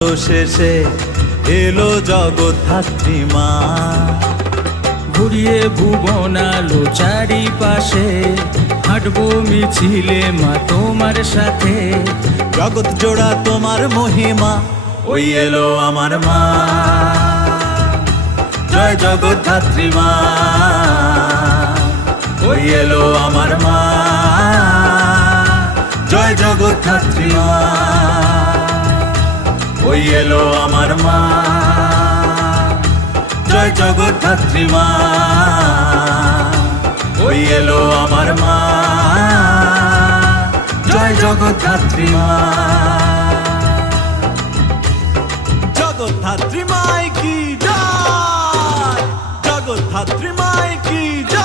শেষে এলো জগদ্ধাত্রী মা, ঘুরিয়ে ভুবন আলো চারিপাশে, হাঁটবো মিছিলে মা তোমার সাথে। জগৎ জোড়া তোমার মহিমা, ওই এলো আমার মা। জয় জগদ্ধাত্রী মা, ওই এলো আমার মা। জয় জগদ্ধাত্রী মা, ওই এলো আমার মা। জয় জগদ্ধাত্রী মা, ওই এলো আমার মা। জয় জগদ্ধাত্রী মা। জগদ্ধাত্রী মাই কি জয়, জগদ্ধাত্রী মাই কি জয়।